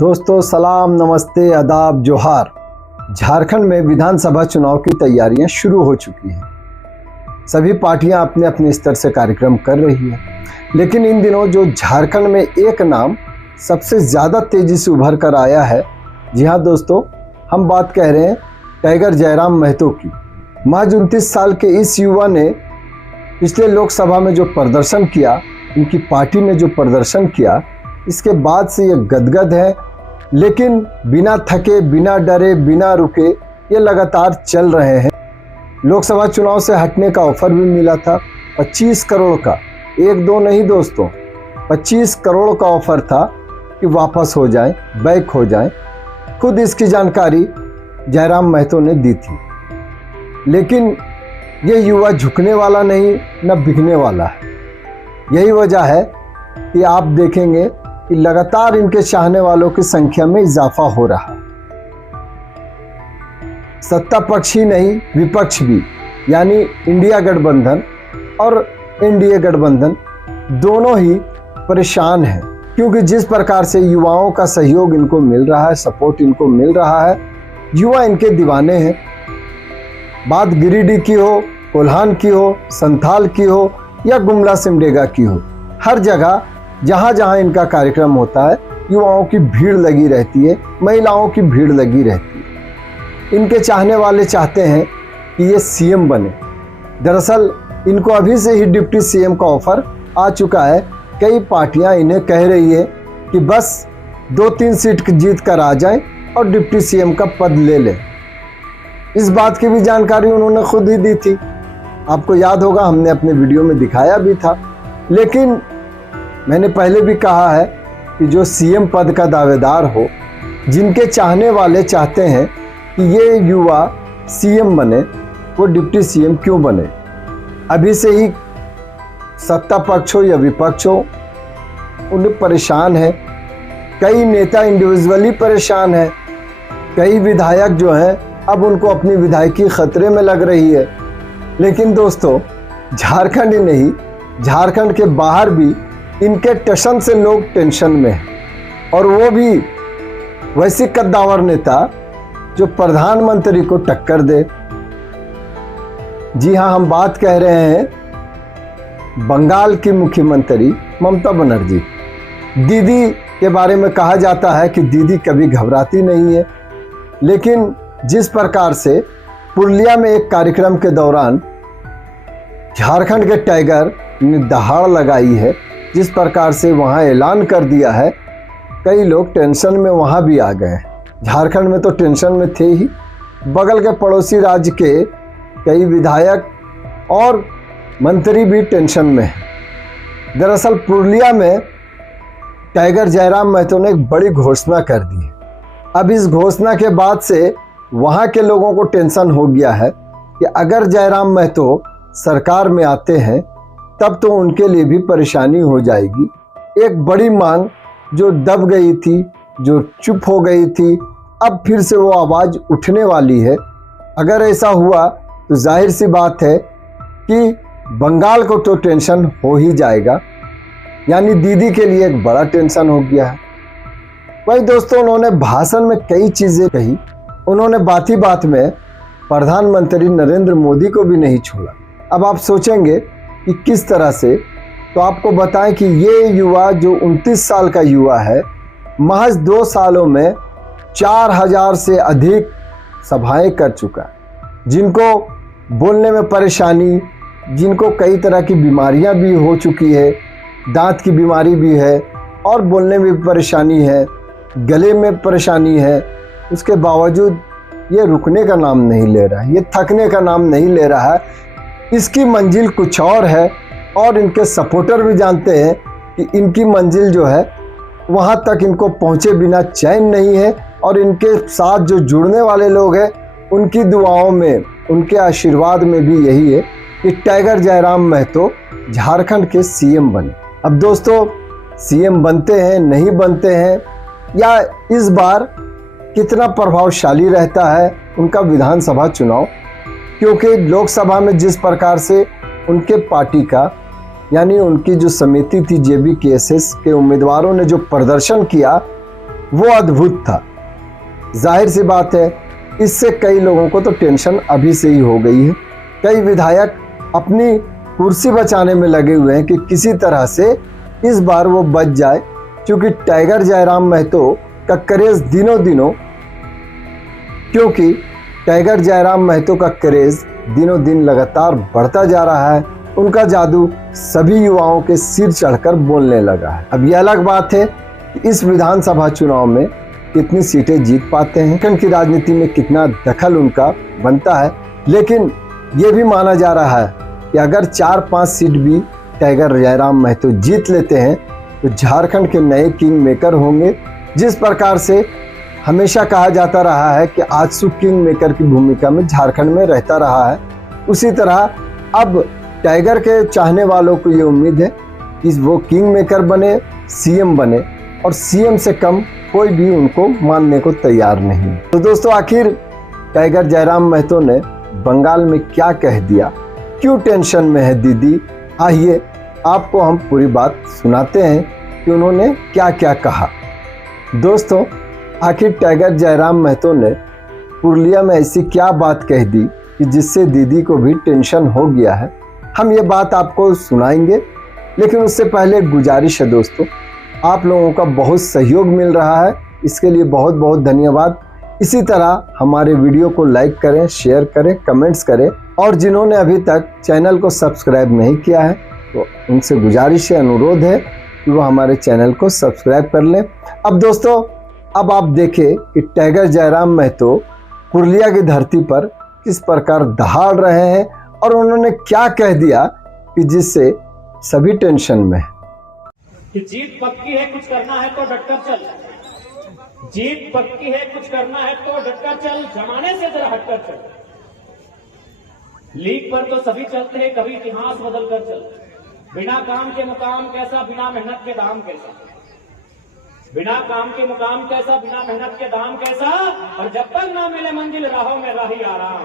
दोस्तों सलाम, नमस्ते, आदाब, जोहार। झारखंड में विधानसभा चुनाव की तैयारियां शुरू हो चुकी हैं। सभी पार्टियां अपने अपने स्तर से कार्यक्रम कर रही हैं, लेकिन इन दिनों जो झारखंड में एक नाम सबसे ज़्यादा तेज़ी से उभर कर आया है, जी हाँ दोस्तों, हम बात कह रहे हैं टाइगर जयराम महतो की। महज 29 साल के इस युवा ने पिछले लोकसभा में जो प्रदर्शन किया, इनकी पार्टी ने जो प्रदर्शन किया, इसके बाद से ये गदगद है, लेकिन बिना थके, बिना डरे, बिना रुके ये लगातार चल रहे हैं। लोकसभा चुनाव से हटने का ऑफर भी मिला था 25 करोड़ का, एक दो नहीं दोस्तों, 25 करोड़ का ऑफर था कि वापस हो जाएं, बैक हो जाएं। खुद इसकी जानकारी जयराम महतो ने दी थी, लेकिन ये युवा झुकने वाला नहीं, न बिकने वाला है। यही वजह है कि आप देखेंगे कि लगातार इनके चाहने वालों की संख्या में इजाफा हो रहा है। सत्ता पक्ष ही नहीं, विपक्ष भी, यानी इंडिया गठबंधन और एनडीए गठबंधन दोनों ही परेशान हैं, क्योंकि जिस प्रकार से युवाओं का सहयोग इनको मिल रहा है, सपोर्ट इनको मिल रहा है, युवा इनके दीवाने हैं। बात गिरिडीह की हो, कोल्हान की हो, संथाल की हो या गुमला सिमडेगा की हो, हर जगह जहाँ जहाँ इनका कार्यक्रम होता है, युवाओं की भीड़ लगी रहती है, महिलाओं की भीड़ लगी रहती है। इनके चाहने वाले चाहते हैं कि ये सीएम बने। दरअसल इनको अभी से ही डिप्टी सीएम का ऑफर आ चुका है। कई पार्टियां इन्हें कह रही है कि बस 2-3 सीट जीत कर आ जाएं और डिप्टी सीएम का पद ले लें। इस बात की भी जानकारी उन्होंने खुद ही दी थी, आपको याद होगा, हमने अपने वीडियो में दिखाया भी था। लेकिन मैंने पहले भी कहा है कि जो सीएम पद का दावेदार हो, जिनके चाहने वाले चाहते हैं कि ये युवा सीएम बने, वो डिप्टी सीएम क्यों बने? अभी से ही सत्ता पक्ष हो या विपक्ष हो, उन्हें परेशान है। कई नेता इंडिविजुअली परेशान है, कई विधायक जो हैं अब उनको अपनी विधायकी खतरे में लग रही है। लेकिन दोस्तों, झारखंड ही नहीं, झारखंड के बाहर भी इनके टशन से लोग टेंशन में हैं, और वो भी वैसे कद्दावर नेता जो प्रधानमंत्री को टक्कर दे। जी हाँ, हम बात कह रहे हैं बंगाल की मुख्यमंत्री ममता बनर्जी। दीदी के बारे में कहा जाता है कि दीदी कभी घबराती नहीं है, लेकिन जिस प्रकार से पुरुलिया में एक कार्यक्रम के दौरान झारखंड के टाइगर ने दहाड़ लगाई है, जिस प्रकार से वहाँ ऐलान कर दिया है, कई लोग टेंशन में वहाँ भी आ गए। झारखंड में तो टेंशन में थे ही, बगल के पड़ोसी राज्य के कई विधायक और मंत्री भी टेंशन में हैं। दरअसल पुरुलिया में टाइगर जयराम महतो ने एक बड़ी घोषणा कर दी है। अब इस घोषणा के बाद से वहाँ के लोगों को टेंशन हो गया है कि अगर जयराम महतो सरकार में आते हैं तब तो उनके लिए भी परेशानी हो जाएगी। एक बड़ी मांग जो दब गई थी, जो चुप हो गई थी, अब फिर से वो आवाज़ उठने वाली है। अगर ऐसा हुआ तो जाहिर सी बात है कि बंगाल को तो टेंशन हो ही जाएगा, यानी दीदी के लिए एक बड़ा टेंशन हो गया है। वही दोस्तों, उन्होंने भाषण में कई चीज़ें कही। उन्होंने बात ही बात में प्रधानमंत्री नरेंद्र मोदी को भी नहीं छोड़ा। अब आप सोचेंगे कि किस तरह से, तो आपको बताएं कि ये युवा जो 29 साल का युवा है, महज 2 सालों में 4000 से अधिक सभाएं कर चुका है। जिनको बोलने में परेशानी, जिनको कई तरह की बीमारियां भी हो चुकी है, दांत की बीमारी भी है और बोलने में भी परेशानी है, गले में परेशानी है, उसके बावजूद ये रुकने का नाम नहीं ले रहा है, ये थकने का नाम नहीं ले रहा है। इसकी मंजिल कुछ और है, और इनके सपोर्टर भी जानते हैं कि इनकी मंजिल जो है वहाँ तक इनको पहुँचे बिना चैन नहीं है। और इनके साथ जो जुड़ने वाले लोग हैं, उनकी दुआओं में, उनके आशीर्वाद में भी यही है कि टाइगर जयराम महतो झारखंड के सीएम बने। अब दोस्तों, सीएम बनते हैं, नहीं बनते हैं, या इस बार कितना प्रभावशाली रहता है उनका विधानसभा चुनाव, क्योंकि लोकसभा में जिस प्रकार से उनके पार्टी का, यानी उनकी जो समिति थी JBKSS के उम्मीदवारों ने जो प्रदर्शन किया, वो अद्भुत था। जाहिर सी बात है, इससे कई लोगों को तो टेंशन अभी से ही हो गई है। कई विधायक अपनी कुर्सी बचाने में लगे हुए हैं कि किसी तरह से इस बार वो बच जाए, क्योंकि टाइगर जयराम महतो का क्रेज दिनों दिनों दिन लगातार बढ़ता जा रहा है। उनका जादू सभी युवाओं के सिर चढ़कर बोलने लगा है। अब यह अलग बात है कि इस विधानसभा चुनाव में कितनी सीटें जीत पाते हैं, झारखंड की राजनीति में कितना दखल उनका बनता है, लेकिन ये भी माना जा रहा है कि अगर 4-5 सीट भी टाइगर जयराम महतो जीत लेते हैं तो झारखंड के नए किंग मेकर होंगे। जिस प्रकार से हमेशा कहा जाता रहा है कि आजसू किंग मेकर की भूमिका में झारखंड में रहता रहा है, उसी तरह अब टाइगर के चाहने वालों को ये उम्मीद है कि वो किंग मेकर बने, सीएम बने, और सीएम से कम कोई भी उनको मानने को तैयार नहीं। तो दोस्तों, आखिर टाइगर जयराम महतो ने बंगाल में क्या कह दिया, क्यों टेंशन में है दीदी, आइए आपको हम पूरी बात सुनाते हैं कि उन्होंने क्या क्या कहा। दोस्तों, आखिर टाइगर जयराम महतो ने पुरुलिया में ऐसी क्या बात कह दी कि जिससे दीदी को भी टेंशन हो गया है। हम ये बात आपको सुनाएंगे, लेकिन उससे पहले गुजारिश है दोस्तों, आप लोगों का बहुत सहयोग मिल रहा है, इसके लिए बहुत बहुत धन्यवाद। इसी तरह हमारे वीडियो को लाइक करें, शेयर करें, कमेंट्स करें, और जिन्होंने अभी तक चैनल को सब्सक्राइब नहीं किया है तो उनसे गुजारिश है, अनुरोध है कि वो हमारे चैनल को सब्सक्राइब कर लें। अब दोस्तों, अब आप देखें कि टाइगर जयराम महतो पुरुलिया की धरती पर किस प्रकार दहाड़ रहे हैं और उन्होंने क्या कह दिया कि जिससे सभी टेंशन में है। कि जीत पक्की है, कुछ करना है तो डटकर चल। जीत पक्की है, कुछ करना है तो डटकर चल, जमाने से जरा हटकर चल। लीक पर तो सभी चलते हैं, कभी इतिहास बदल कर चल। बिना काम के मुकाम कैसा, बिना मेहनत के दाम कैसा। बिना काम के मुकाम कैसा, बिना मेहनत के दाम कैसा, और जब तक ना मिले मंजिल राहों में राही आराम।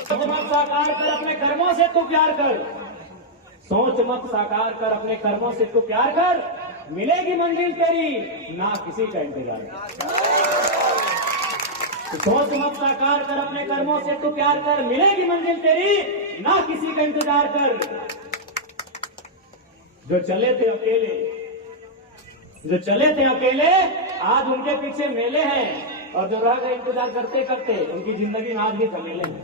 सोच मत साकार कर अपने कर्मों से तू प्यार कर, सोच मत साकार कर अपने कर्मों से तू प्यार कर, मिलेगी मंजिल तेरी ना किसी का इंतजार। सोच मत साकार कर अपने कर्मों से तू प्यार कर, मिलेगी मंजिल तेरी ना किसी का इंतजार कर। जो चले थे अकेले, आज उनके पीछे मेले हैं, और जो रह गए इंतजार करते करते उनकी जिंदगी में आज भी झमेले हैं।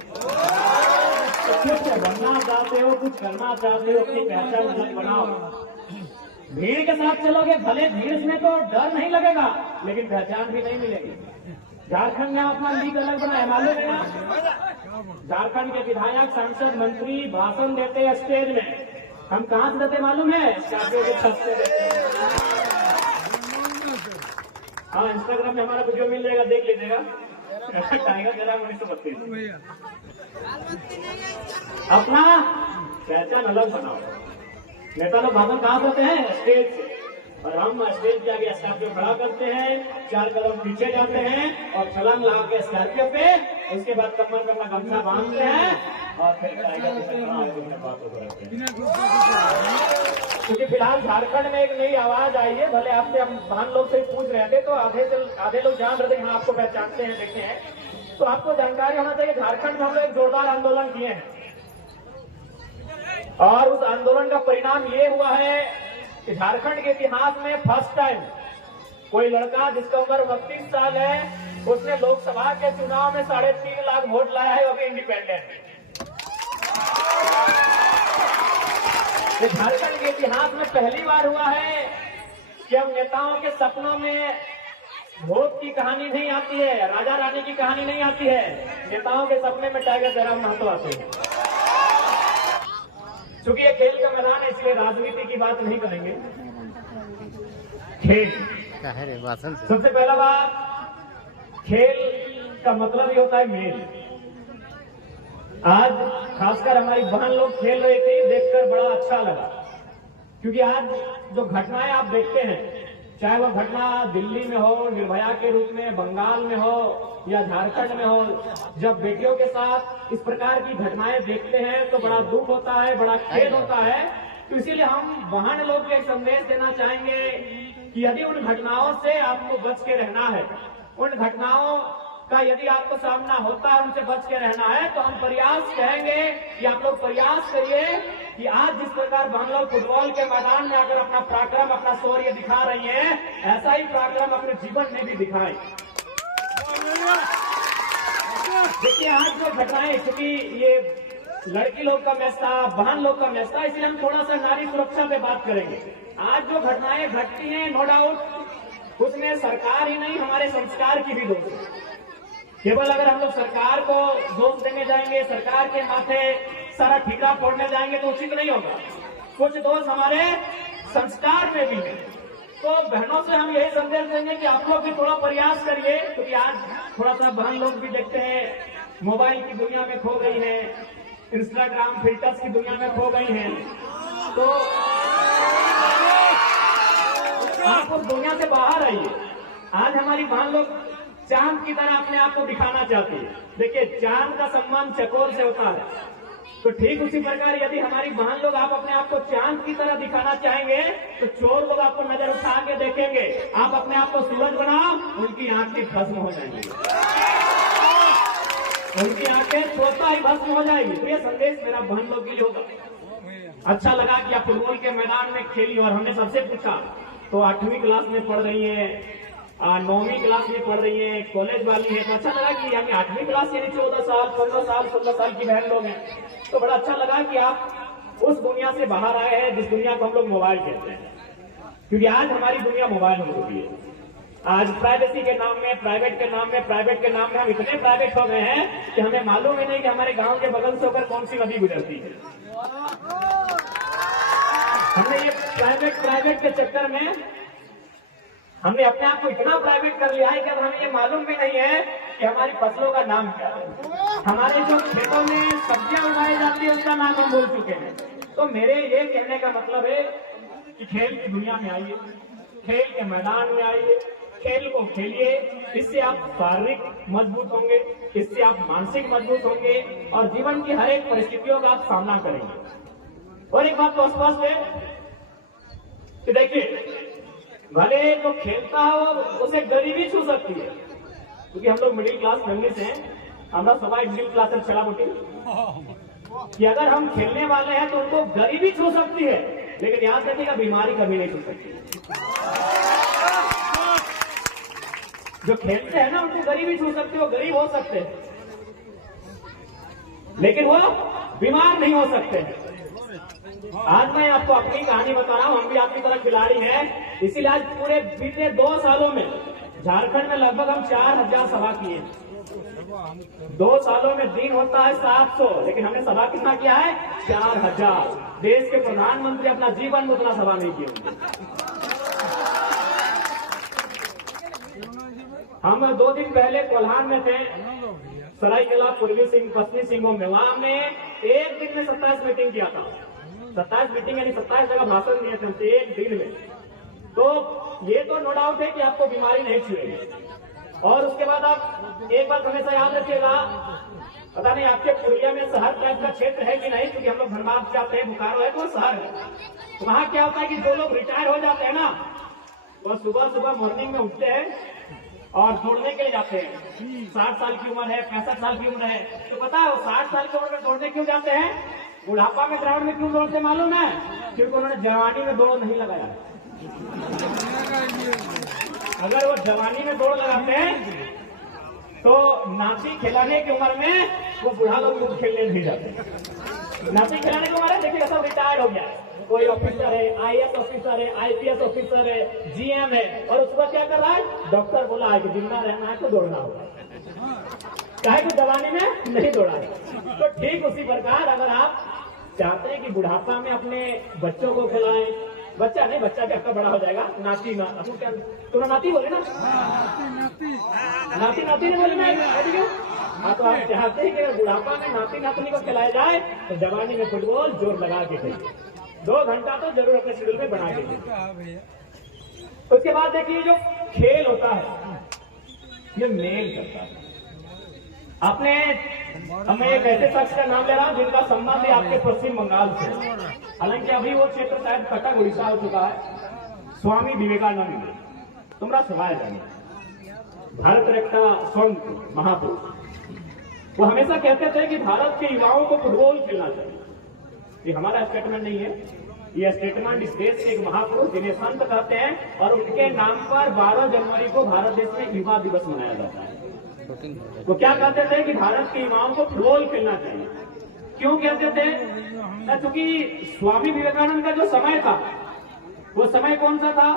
तो कुछ बनना चाहते हो, कुछ करना चाहते हो, अपनी पहचान अलग बनाओ। भीड़ के साथ चलोगे, भले भीड़ में तो डर नहीं लगेगा, लेकिन पहचान भी नहीं मिलेगी। झारखंड में अपना लीग अलग बनाया, मालूम है ना? झारखंड के विधायक, सांसद, मंत्री भाषण देते हैं स्टेज में, हम कहां से देते मालूम है? स्कॉर्पियो के छत से देते। हाँ, इंस्टाग्राम में हमारा वीडियो मिल जाएगा, देख लीजिएगा। टाइगर जयराम 1932। अपना पहचान अलग बनाओ। नेता लोग भाषण कहां करते हैं? स्टेज से, और हम स्टेज के आगे स्कॉर्पियो खड़ा करते हैं, 4 कदम पीछे जाते हैं और छलांग लगा के स्कॉर्पियो पे, उसके बाद कमर में अपना गमछा बांधते हैं और फिर टाइगर के साथ बात करते हैं। क्योंकि फिलहाल झारखंड में एक नई आवाज आई है, भले आपसे हम बहन लोग से पूछ रहे थे तो आधे लोग जान रहे थे कि हाँ आपको पहचानते हैं, देखे हैं, तो आपको जानकारी होना चाहिए। झारखंड में हम लोग एक जोरदार आंदोलन किए हैं, और उस आंदोलन का परिणाम ये हुआ है कि झारखंड के इतिहास में फर्स्ट टाइम कोई लड़का जिसका उम्र 29 साल है, उसने लोकसभा के चुनाव में 3.5 लाख वोट लाया है, वो भी इंडिपेंडेंट। झारखंड के इतिहास में पहली बार हुआ है कि अब नेताओं के सपनों में वोट की कहानी नहीं आती है, राजा रानी की कहानी नहीं आती है, नेताओं के सपने में टाइगर जयराम महतो आते हैं। चूंकि ये खेल का मैदान है, इसलिए राजनीति की बात नहीं करेंगे। खेल, सबसे पहला बात, खेल का मतलब ये होता है मेल। आज खासकर हमारी बहन लोग खेल रही थी, देखकर बड़ा अच्छा लगा, क्योंकि आज जो घटनाएं आप देखते हैं, चाहे वह घटना दिल्ली में हो, निर्भया के रूप में, बंगाल में हो या झारखंड में हो, जब बेटियों के साथ इस प्रकार की घटनाएं देखते हैं तो बड़ा दुख होता है, बड़ा खेद होता है। तो इसीलिए हम बहन लोग को एक संदेश देना चाहेंगे कि यदि उन घटनाओं से आपको बच के रहना है, उन घटनाओं का यदि आपको सामना होता है, उनसे बच के रहना है, तो हम प्रयास करेंगे कि आप लोग प्रयास करिए कि आज जिस प्रकार बहन लोग फुटबॉल के मैदान में अगर अपना पराक्रम, अपना शौर्य दिखा रही हैं, ऐसा ही पराक्रम अपने जीवन में भी दिखाएं। देखिए आज जो घटनाएं, क्योंकि ये लड़की लोग का मैच था, बहन लोग का मैच था, इसलिए हम थोड़ा सा नारी सुरक्षा पे बात करेंगे। आज जो घटनाएं घटती हैं, नो डाउट उसमें सरकार ही नहीं, हमारे संस्कार की भी दोष है। केवल अगर हम लोग सरकार को दोष देने जाएंगे, सरकार के माथे सारा ठीकरा फोड़ने जाएंगे तो उचित नहीं होगा। कुछ दोष हमारे संस्कार में भी है। तो बहनों से हम यही संदेश देंगे कि आप लोग भी थोड़ा प्रयास करिए, क्योंकि आज थोड़ा सा बहन लोग भी देखते हैं मोबाइल की दुनिया में खो गई है, इंस्टाग्राम फिल्टर्स की दुनिया में खो गई हैं, तो आप उस दुनिया से बाहर आइए। आज हमारी बहन लोग चांद की तरह अपने आप को दिखाना चाहती है। देखिए चांद का सम्मान चकोर से होता है, तो ठीक उसी प्रकार यदि हमारी बहन लोग आप अपने आप को चांद की तरह दिखाना चाहेंगे तो चोर लोग आपको नजर उठा के देखेंगे। आप अपने आप को सूरज बनाओ, उनकी आंखें भस्म हो जाएंगी, उनकी आंखें छोटा ही भस्म हो जाएगी। तो ये संदेश मेरा बहन लोग के लिए होगा। अच्छा लगा कि आप फुटबॉल के मैदान में खेली, और हमने सबसे पूछा तो 8वीं क्लास में पढ़ रही है, 9वीं क्लास में पढ़ रही है, कॉलेज वाली है, तो अच्छा लगा कि हमें 8वीं क्लास यानी 14 साल 15 साल 16 साल की बहन लोग हैं, तो बड़ा अच्छा लगा कि आप उस दुनिया से बाहर आए हैं जिस दुनिया को हम लोग मोबाइल कहते हैं। क्योंकि आज हमारी दुनिया मोबाइल हो चुकी है। आज प्राइवेसी के नाम में, प्राइवेट के नाम में, प्राइवेट के नाम में हम इतने प्राइवेट हो गए हैं कि हमें मालूम ही नहीं कि हमारे गांव के बगल से होकर कौन सी नदी गुजरती है। हमने ये प्राइवेट के चक्कर में हमने अपने आप को इतना प्राइवेट कर लिया है कि अब हमें ये मालूम भी नहीं है कि हमारी फसलों का नाम क्या है, हमारे जो खेतों में सब्जियां उगाई जाती है उसका नाम हम भूल चुके हैं। तो मेरे ये कहने का मतलब है कि खेल की दुनिया में आइए, खेल के मैदान में आइए, खेल को खेलिए। इससे आप शारीरिक मजबूत होंगे, इससे आप मानसिक मजबूत होंगे, और जीवन की हर एक परिस्थितियों का आप सामना करेंगे। और एक बात तो स्पष्ट है कि देखिए भले जो खेलता हो उसे गरीबी छू सकती है, क्योंकि हम लोग मिडिल क्लास फैमिली से हैं, हमारा सवाई मिडिल क्लास से चला बुटी कि अगर हम खेलने वाले हैं तो उनको गरीबी छू सकती है, लेकिन याद रखिएगा बीमारी कभी नहीं छू सकती। जो खेलते हैं ना उनको गरीबी छू सकती है, वो गरीब हो सकते हैं लेकिन वो बीमार नहीं हो सकते हैं। आज मैं आपको अपनी कहानी बता रहा हूं, हम भी आपकी तरह खिलाड़ी हैं, इसीलिए आज पूरे बीते 2 सालों में झारखंड में लगभग हम 4000 सभा किए। 2 सालों में दिन होता है 700, लेकिन हमने सभा कितना किया है? 4000। देश के प्रधानमंत्री अपना जीवन में उतना सभा नहीं किए होंगे। हम 2 दिन पहले कोल्हान में थे, सरायकेला, पूर्वी सिंह, पश्चिमी सिंहभूम में, वहां हमने एक दिन में 27 मीटिंग किया था। 27 मीटिंग यानी 27 जगह भाषण दिए थे एक दिन में। तो ये तो नो डाउट है कि आपको बीमारी नहीं छुएगी। और उसके बाद आप एक बात हमेशा याद रखिएगा, पता नहीं आपके पुरिया में शहर टाइप का क्षेत्र है कि नहीं, क्योंकि हम लोग धनबाद जाते हैं, बोकारो है तो शहर है। तो वहां क्या होता है कि जो लोग रिटायर हो जाते हैं ना, वो सुबह सुबह मॉर्निंग में उठते हैं और दौड़ने के लिए जाते हैं। 60 साल की उम्र है, 65 साल की उम्र है, तो पता है वो 60 साल की उम्र में दौड़ने क्यों जाते हैं? बुढ़ापा में ग्राउंड में क्यों दौड़ते मालूम है? क्योंकि उन्होंने जवानी में दौड़ नहीं लगाया। अगर वो जवानी में दौड़ लगाते हैं तो नाती खिलाने की उम्र में वो बुढ़ा लोग खेलने नहीं जाते। नाती खिलाने की उम्र है, देखिए सब रिटायर्ड हो गया, कोई ऑफिसर है, IAS ऑफिसर है, IPS ऑफिसर है, GM है, और उसको क्या कर रहा है? डॉक्टर बोला है कि जिंदा रहना है तो दौड़ना होगा, चाहे तो जवानी में नहीं दौड़ा है। तो ठीक उसी प्रकार अगर आप चाहते हैं कि बुढ़ापा में अपने बच्चों को खिलाएं, बच्चा नहीं, बच्चा भी आपका बड़ा हो जाएगा, नाती ना क्या तुम नाती बोले ना, नाती नहीं बोले ना, हाँ, तो आप चाहते हैं कि बुढ़ापा में नाती नातनी को खिलाया जाए तो जवानी में फुटबॉल जोर लगा के खेलिए। 2 घंटा तो जरूर अपने शेड्यूल में बना के दीजिए। उसके बाद देखिए जो खेल होता है ये मेल करता है। आपने, मैं एक ऐसे शख्स का नाम ले रहा हूं जिनका संबंध है आपके पश्चिम बंगाल से, हालांकि अभी वो क्षेत्र शायद कटक उड़ीसा हो चुका है। स्वामी विवेकानंद तुम्हारा सवाल जाने भारत रत्न संत महापुरुष वो हमेशा कहते थे कि भारत के युवाओं को फुटबॉल खेलना चाहिए। ये हमारा स्टेटमेंट नहीं है, ये स्टेटमेंट इस देश के एक महापुरुष जिन्हें संत कहते हैं और उनके नाम पर 12 जनवरी को भारत देश में युवा दिवस मनाया जाता है। वो क्या कहते थे कि भारत के युवाओं को फुटबॉल खेलना चाहिए। क्यों कहते थे? क्योंकि स्वामी विवेकानंद का जो समय था वो समय कौन सा था?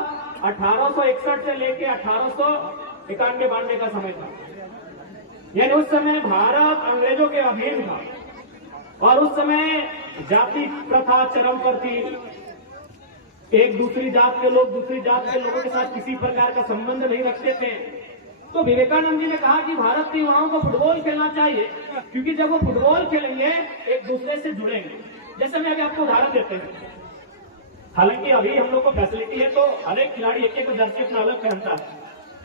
1861 से लेके 1891-92 का समय था। यानी उस समय भारत अंग्रेजों के अधीन था और उस समय जाति प्रथा चरम पर थी। एक दूसरी जात के लोग दूसरी जात के लोगों के साथ किसी प्रकार का संबंध नहीं रखते थे। तो विवेकानंद जी ने कहा कि भारत के युवाओं को फुटबॉल खेलना चाहिए, क्योंकि जब वो फुटबॉल खेलेंगे एक दूसरे से जुड़ेंगे। जैसे मैं अभी आपको उदाहरण देते हैं, हालांकि अभी हम लोग को फैसिलिटी है तो हर एक खिलाड़ी एक एक जर्सी अपना अलग पहनता है,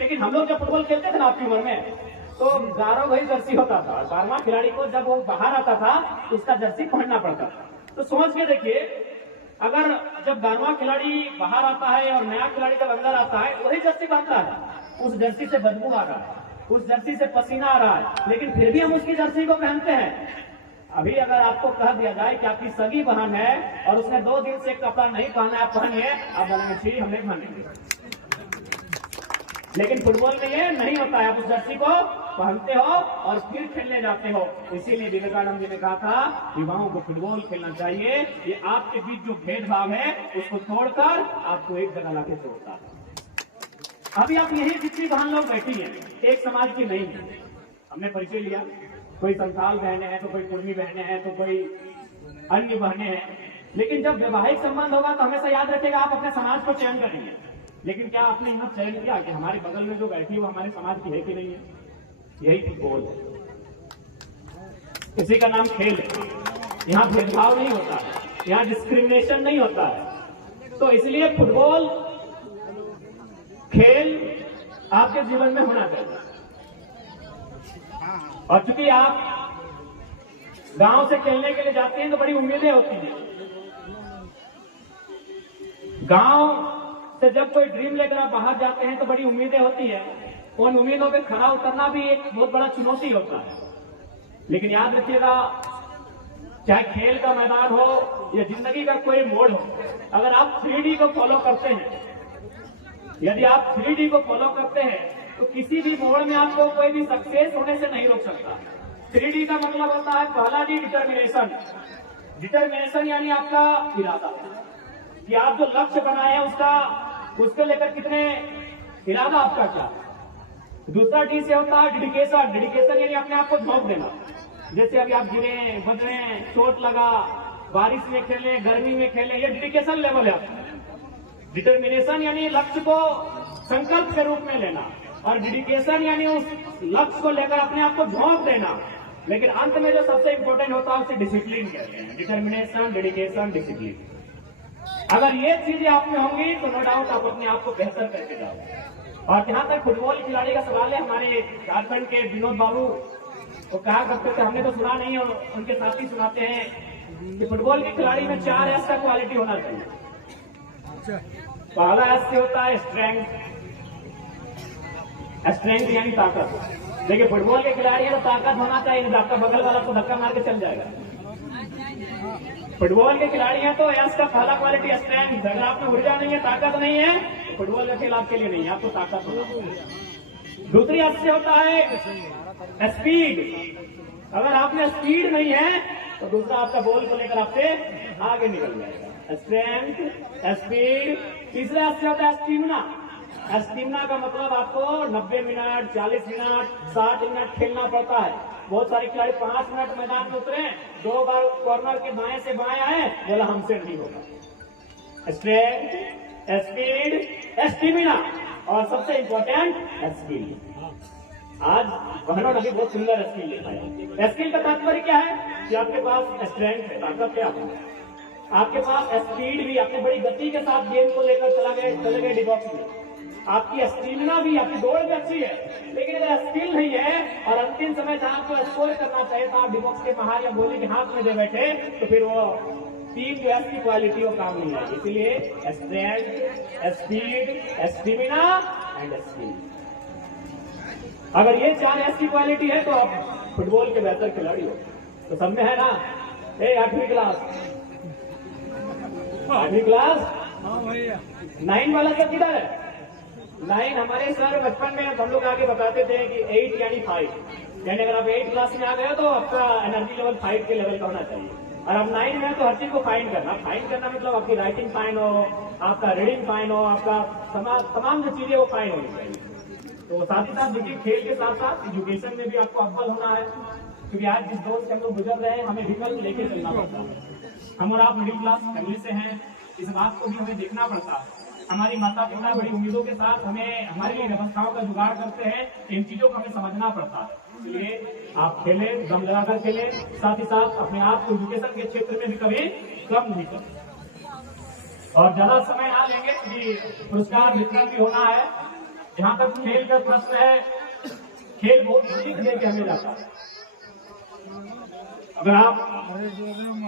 लेकिन हम लोग जब फुटबॉल खेलते थे ना आपकी उम्र में तो 11 वही जर्सी होता था। 12वां खिलाड़ी को जब वो बाहर आता था उसका जर्सी पहनना पड़ता था। तो समझ के देखिए, अगर जब 12वां खिलाड़ी बाहर आता है और नया खिलाड़ी जब अंदर आता है वही जर्सी पहनता है, उस जर्सी से बदबू आ रहा है, उस जर्सी से पसीना आ रहा है, लेकिन फिर भी हम उसकी जर्सी को पहनते हैं। अभी अगर आपको कह दिया जाए कि आपकी सगी बहन है और उसने 2 दिन से कपड़ा नहीं पहना, आप पहनिए, आप बोलेंगे ठीक हम नहीं पहनेंगे। लेकिन फुटबॉल में ये नहीं होता है, आप उस जर्सी को पहनते हो और फिर खेलने जाते हो। इसीलिए विवेकानंद जी ने कहा था युवाओं को फुटबॉल खेलना चाहिए। ये आपके बीच जो भेदभाव है उसको तोड़कर आपको एक जगह लाके जोड़ता है। अभी आप यही जितनी बहन लोग बैठी हैं एक समाज की नहीं है। हमने परिचय लिया, कोई संथाल बहने हैं तो कोई कुर्मी बहने हैं तो कोई अन्य बहने हैं, लेकिन जब वैवाहिक संबंध होगा तो हमेशा याद रखिएगा आप अपने समाज को चयन करेंगे। लेकिन क्या आपने यहाँ चयन किया कि हमारे बगल में जो बैठी है वो हमारे समाज की है कि नहीं है? यही फुटबॉल है, किसी का नाम खेल है। यहाँ भेदभाव नहीं होता है, यहाँ डिस्क्रिमिनेशन नहीं होता है। तो इसलिए फुटबॉल खेल आपके जीवन में होना चाहिए। और चूंकि आप गांव से खेलने के लिए जाते हैं तो बड़ी उम्मीदें होती हैं। गांव से जब कोई ड्रीम लेकर आप बाहर जाते हैं तो बड़ी उम्मीदें होती है। उन उम्मीदों पे खरा उतरना भी एक बहुत बड़ा चुनौती होता है। लेकिन याद रखिएगा, चाहे खेल का मैदान हो या जिंदगी का कोई मोड़ हो, अगर आप 3D को फॉलो करते हैं, यदि आप 3D को फॉलो करते हैं तो किसी भी मोड़ में आपको कोई भी सक्सेस होने से नहीं रोक सकता। 3D का मतलब होता है पहला डी डिटर्मिनेशन। डिटर्मिनेशन यानी आपका इरादा, कि आप जो लक्ष्य बनाए हैं उसको लेकर कितने इरादा आपका क्या। दूसरा डी से होता है डेडिकेशन। डेडिकेशन यानी अपने आप को झोंक देना। जैसे अभी आप गिरे, बदले, चोट लगा, बारिश में खेले, गर्मी में खेले, ये डेडिकेशन लेवल है आपका। डिटर्मिनेशन यानी लक्ष्य को संकल्प के रूप में लेना, और डेडिकेशन यानी उस लक्ष्य को लेकर अपने आप को झोंक देना। लेकिन अंत में जो सबसे इंपॉर्टेंट होता है उसे डिसिप्लिन कहते हैं। Determination, dedication, discipline. अगर ये चीजें आप में होंगी तो नो डाउट आप अपने आप को बेहतर करके जाओगे। और जहां तक फुटबॉल खिलाड़ी का सवाल है, हमारे झारखंड के विनोद बाबू वो कहा करते थे, हमने तो सुना नहीं और उनके साथी सुनाते हैं कि फुटबॉल के खिलाड़ी में 4 एस का क्वालिटी होना चाहिए। पहला एस से होता है स्ट्रेंथ। स्ट्रेंथ यानी ताकत। देखिए फुटबॉल के खिलाड़ी है तो ताकत होना चाहिए, आपका बगल वाला तो धक्का मार के चल जाएगा। फुटबॉल के खिलाड़ी हैं तो एस का पहला क्वालिटी स्ट्रेंथ। अगर आप में ऊर्जा नहीं है, ताकत नहीं है, तो फुटबॉल का खेल आपके लिए नहीं है, आपको ताकत होना। दूसरी एस से होता है स्पीड। अगर आप में स्पीड नहीं है तो दूसरा आपका बॉल को लेकर आपसे आगे निकल जाएगा। Strength, speed. तीसरा एस से होता है स्टीमिना। स्टीमिना का मतलब आपको 90 मिनट, 40 मिनट, 60 मिनट खेलना पड़ता है। बहुत सारे खिलाड़ी 5 मिनट मैदान में उतरे, 2 बार कॉर्नर के बाएं से बाएं आए, बोला हमसे नहीं होगा। स्ट्रेंथ, स्पीड, स्टेमिना और सबसे इंपॉर्टेंट स्किल। आज बहनों ने भी बहुत सुंदर स्किल दिखाया। स्किल का तात्पर्य क्या है कि आपके पास स्ट्रेंथ है, ताकत क्या है, आपके पास स्पीड भी, आपने बड़ी गति के साथ गेम को लेकर चले गए डिबॉक्स में। आपकी स्टेमिना भी, आपकी दौड़ भी अच्छी है, लेकिन अगर स्किल नहीं है और अंतिम समय जहां आपको स्कोर करना चाहिए तो आप डिबॉक्स के बाहर या गोली के हाथ में दे बैठे तो फिर वो तीन जो एस की क्वालिटी वो काम नहीं आएगी, इसीलिए strength, speed, stamina and skill. अगर ये चार एस की क्वालिटी है तो आप फुटबॉल के बेहतर खिलाड़ी हो। तो सब में है ना? 8वीं क्लास 9 वाला सब किधर है? 9 हमारे सर बचपन में हम लोग आगे बताते थे कि 8 यानी 5, यानी अगर आप 8 क्लास में आ गए तो आपका एनर्जी लेवल 5 के लेवल का होना चाहिए। और अब 9 में तो हर चीज को फाइन करना मतलब आपकी राइटिंग फाइन हो, आपका रीडिंग फाइन हो, आपका तमाम जो चीजें वो फाइन होनी चाहिए। तो साथ ही साथ देखिए, खेल के साथ साथ एजुकेशन में भी आपको अव्वल होना है, क्योंकि आज जिस दौर से हम लोग गुजर रहे हैं हमें विकल्प लेके चलना पड़ता है। हम और आप मिडिल क्लास फैमिली से हैं, इस बात को भी हमें देखना पड़ता है। हमारी माता पिता बड़ी उम्मीदों के साथ हमें हमारी व्यवस्थाओं का जुगाड़ करते हैं, इन चीजों को हमें समझना पड़ता है। इसलिए आप खेलें, दम लगाकर खेलें, साथ ही साथ अपने आप को एजुकेशन के क्षेत्र में भी कभी कम नहीं करें। और ज्यादा समय ना लेंगे क्योंकि पुरस्कार वितरण भी होना है। जहां तक खेल का प्रश्न है, खेल बहुत सीख लेके हमें जाता है। अगर आप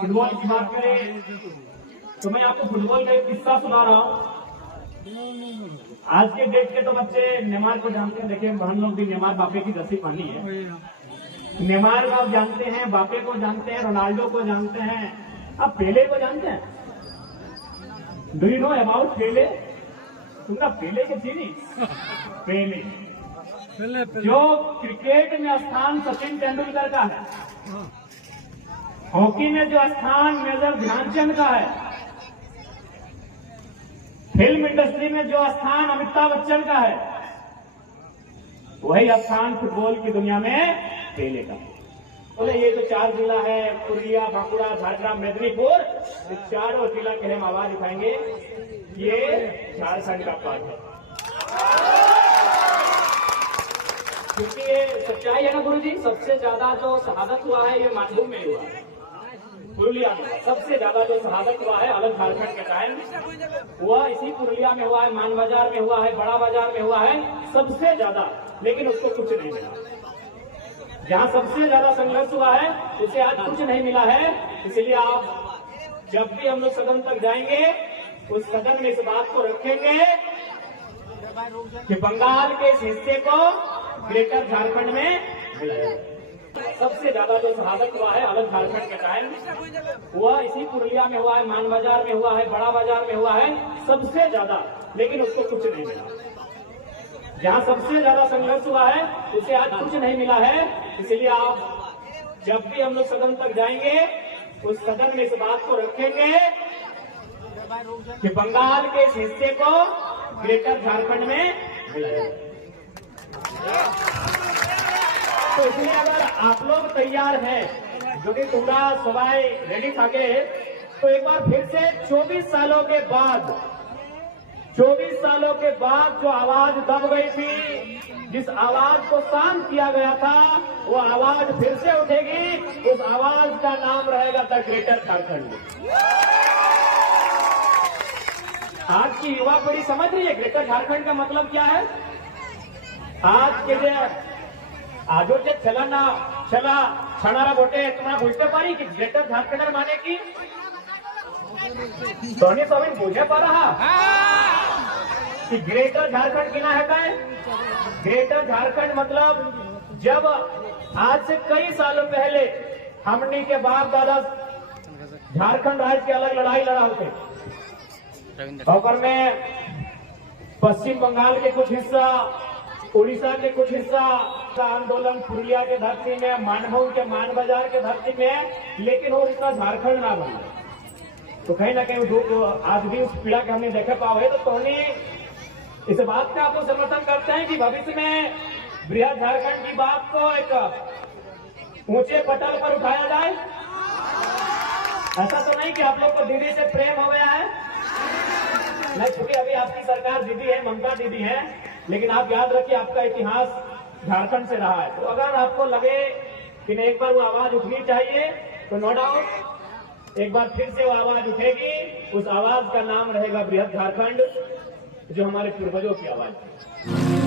फुटबॉल की बात करें तो मैं आपको फुटबॉल का एक किस्सा सुना रहा हूं। आज के डेट के तो बच्चे नेमार को जानते हैं। देखिए, हम लोग भी नेमार बापे की जर्सी पहनी है। नेमार को आप जानते हैं, बापे को जानते हैं, रोनाल्डो को जानते हैं। अब पेले को जानते हैं? डू यू नो अबाउट पेले? तुमने पेले के थी नहीं? पेले जो क्रिकेट में स्थान सचिन तेंदुलकर का है, हॉकी में जो स्थान मेजर ध्यानचंद का है, फिल्म इंडस्ट्री में जो स्थान अमिताभ बच्चन का है, वही स्थान फुटबॉल की दुनिया में पेले का। बोले ये जो 4 जिला है, पुरुलिया, बांकुड़ा, झारखंड, मेदिनीपुर, इस चारों जिला के हम आवाज उठाएंगे, ये झारखंड का पार्ट है। क्योंकि ये सच्चाई है ना गुरु जी, सबसे ज्यादा जो शहादत हुआ है ये मानभूम में हुआ है, पुरुलिया में। सबसे ज्यादा जो शहादत हुआ है अलग झारखंड के टाइम हुआ, इसी पुरुलिया में हुआ है, मान बाजार में हुआ है, बड़ा बाजार में हुआ है सबसे ज्यादा। लेकिन उसको कुछ नहीं मिला। जहां सबसे ज्यादा संघर्ष हुआ है उसे आज कुछ नहीं मिला है। इसलिए आप जब भी हम लोग सदन तक जाएंगे, उस सदन में इस बात को रखेंगे कि बंगाल के इस हिस्से को ग्रेटर झारखंड में मिला है। सबसे ज्यादा जो शहादत हुआ है अलग झारखंड के टाइम हुआ, इसी पुरुलिया में हुआ है, मान बाजार में हुआ है, बड़ा बाजार में हुआ है सबसे ज्यादा। लेकिन उसको कुछ नहीं मिला। जहां सबसे ज्यादा संघर्ष हुआ है उसे आज कुछ नहीं मिला है। इसलिए आप जब भी हम लोग सदन तक जाएंगे, उस सदन में इस बात को रखेंगे कि बंगाल के इस हिस्से को ग्रेटर झारखंड में मिला है। तो इसलिए अगर आप लोग तैयार हैं, जो कि पूरा सवाई रेडी था के, तो एक बार फिर से 24 सालों के बाद जो आवाज दब गई थी, जिस आवाज को शांत किया गया था, वो आवाज फिर से उठेगी। उस आवाज का नाम रहेगा द ग्रेटर झारखंड। आज की युवा पीढ़ी समझ रही है ग्रेटर झारखंड का मतलब क्या है। आज के आजो जे चला छाना बोटे तुम्हारा बुझते पारी कि ग्रेटर झारखंड माने की सोनी तो अभी बुझे पा रहा कि ग्रेटर झारखंड किना है काय? ग्रेटर झारखंड मतलब जब आज से कई सालों पहले हमनी के बाप दादा झारखंड राज्य के अलग लड़ाई लड़ा होते, और में पश्चिम बंगाल के कुछ हिस्सा, उड़ीसा के कुछ हिस्सा का आंदोलन पुरुलिया के धरती में, मानभूम के मान बाजार के धरती में, लेकिन वो इसका झारखंड ना बना। तो कहीं ना कहीं आज भी उस पीड़ा के हमने देखे पाओ है। तो इस बात का आप लोग समर्थन करते हैं कि भविष्य में बृहद झारखंड की बात को एक ऊंचे पटल पर उठाया जाए। ऐसा तो नहीं कि आप लोग को दीदी से प्रेम हो गया है, नहीं, क्योंकि अभी आपकी सरकार दीदी है, ममता दीदी है, लेकिन आप याद रखिए आपका इतिहास झारखंड से रहा है। तो अगर आपको लगे कि एक बार वो आवाज उठनी चाहिए, तो नो डाउट एक बार फिर से वो आवाज उठेगी। उस आवाज का नाम रहेगा बृहद झारखंड, जो हमारे पूर्वजों की आवाज है।